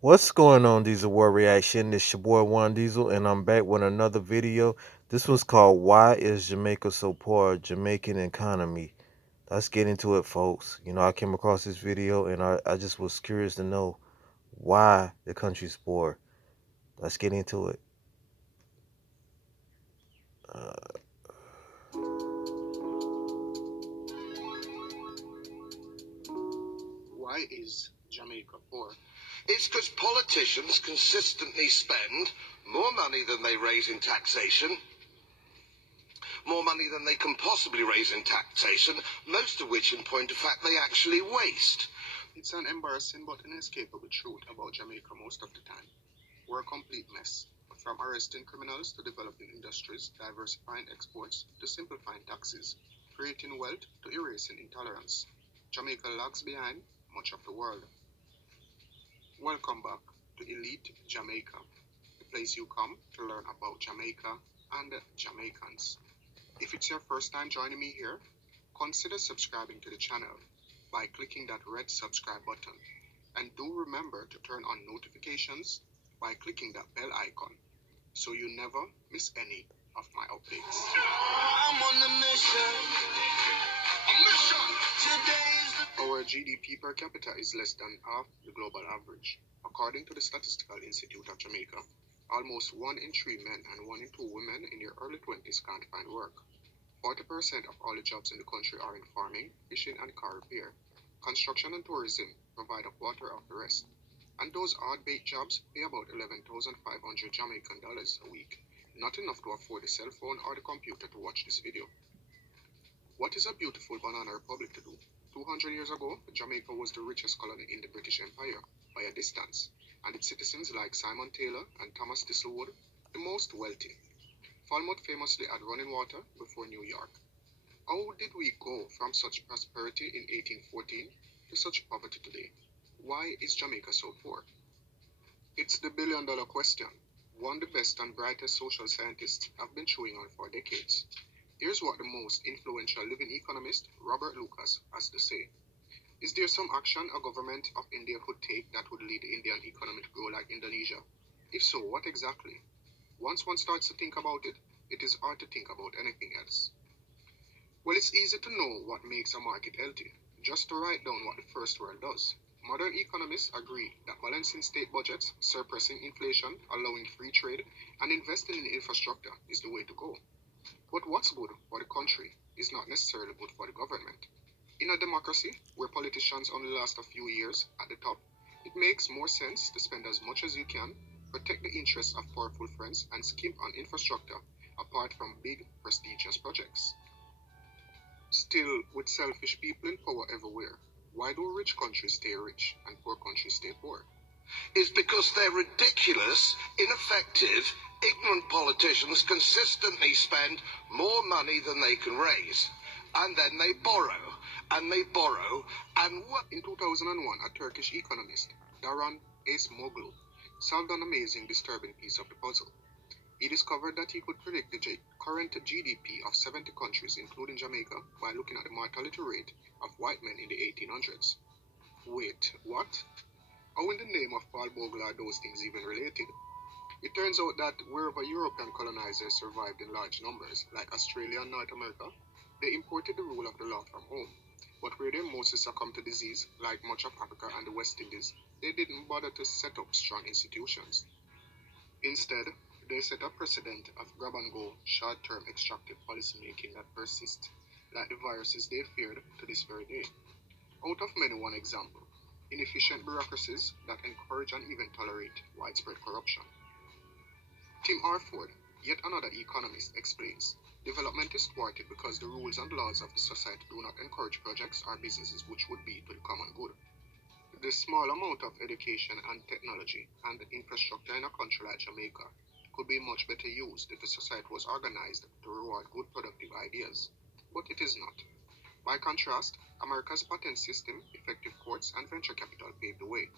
What's going on, Diesel War Reaction? This your boy Juan Diesel, and I'm back with another video. This one's called Why Is Jamaica So Poor? Jamaican Economy. Let's get into it, folks. I came across this video and I just was curious to know why the country's poor. Let's get into it. Uh, Why is Jamaica poor? It's because politicians consistently spend more money than they raise in taxation, more money than they can possibly raise in taxation, most of which, in point of fact, they actually waste. It's an embarrassing but inescapable truth about Jamaica most of the time. We're a complete mess. From arresting criminals to developing industries, diversifying exports to simplifying taxes, creating wealth to erasing intolerance. Jamaica lags behind much of the world. Welcome back to Elite Jamaica, the place you come to learn about Jamaica and Jamaicans. If it's your first time joining me here, consider subscribing to the channel by clicking that red subscribe button. And do remember to turn on notifications by clicking that bell icon so you never miss any of my updates. I'm on a mission. A mission. Our GDP per capita is less than half the global average. According to the Statistical Institute of Jamaica, almost 1 in 3 men and 1 in 2 women in their early 20s can't find work. 40% of all the jobs in the country are in farming, fishing, and car repair. Construction and tourism provide a quarter of the rest. And those odd-bait jobs pay about 11,500 Jamaican dollars a week. Not enough to afford the cell phone or the computer to watch this video. What is a beautiful banana republic to do? 200 years ago, Jamaica was the richest colony in the British Empire by a distance, and its citizens like Simon Taylor and Thomas Thistlewood, the most wealthy. Falmouth famously had running water before New York. How did we go from such prosperity in 1814 to such poverty today? Why is Jamaica so poor? It's the billion-dollar question, one the best and brightest social scientists have been chewing on for decades. Here's what the most influential living economist, Robert Lucas, has to say. Is there some action a government of India could take that would lead the Indian economy to grow like Indonesia? If so, what exactly? Once one starts to think about it, it is hard to think about anything else. Well, it's easy to know what makes a market healthy, just to write down what the first world does. Modern economists agree that balancing state budgets, suppressing inflation, allowing free trade, and investing in infrastructure is the way to go. But what's good for the country is not necessarily good for the government. In a democracy where politicians only last a few years at the top, it makes more sense to spend as much as you can, protect the interests of powerful friends, and skimp on infrastructure apart from big, prestigious projects. Still, with selfish people in power everywhere, why do rich countries stay rich and poor countries stay poor? Is because they're ridiculous, ineffective, ignorant politicians consistently spend more money than they can raise. And then they borrow, and they borrow, and what? In 2001, a Turkish economist, Daran Acemoglu, solved an amazing, disturbing piece of the puzzle. He discovered that he could predict the current GDP of 70 countries, including Jamaica, by looking at the mortality rate of white men in the 1800s. Wait, what? How in the name of Paul Bogle are those things even related? It turns out that wherever European colonizers survived in large numbers, like Australia and North America, they imported the rule of the law from home. But where they mostly succumbed to disease, like much of Africa and the West Indies, they didn't bother to set up strong institutions. Instead, they set a precedent of grab-and-go, short-term extractive policymaking that persists, like the viruses they feared to this very day. Out of many, one example: inefficient bureaucracies that encourage and even tolerate widespread corruption. Tim Arford, yet another economist, explains, development is thwarted because the rules and laws of the society do not encourage projects or businesses which would be to the common good. The small amount of education and technology and infrastructure in a country like Jamaica could be much better used if the society was organized to reward good productive ideas. But it is not. By contrast, America's patent system, effective courts, and venture capital paved the way,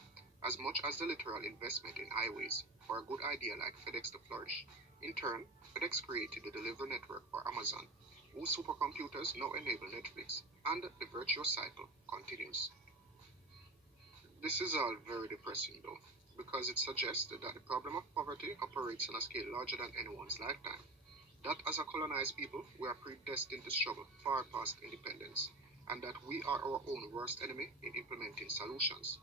as much as the literal investment in highways for a good idea like FedEx to flourish. In turn, FedEx created the delivery network for Amazon, whose supercomputers now enable Netflix, and the virtuous cycle continues. This is all very depressing though, because it suggests that the problem of poverty operates on a scale larger than anyone's lifetime. That as a colonized people, we are predestined to struggle far past independence, and that we are our own worst enemy in implementing solutions.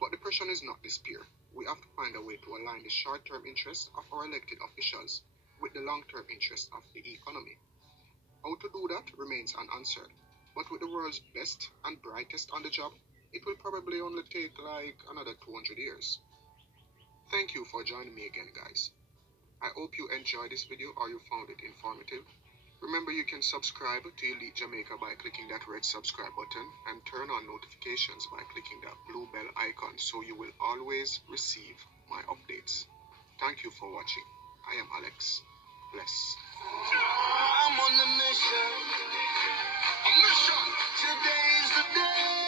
But the pressure is not despair. We have to find a way to align the short-term interests of our elected officials with the long-term interests of the economy. How to do that remains unanswered. But with the world's best and brightest on the job, it will probably only take like another 200 years. Thank you for joining me again, guys. I hope you enjoyed this video or you found it informative. Remember, you can subscribe to Elite Jamaica by clicking that red subscribe button and turn on notifications by clicking that blue bell icon so you will always receive my updates. Thank you for watching. I am Alex. Bless. I'm on the mission. A mission. Today's the day.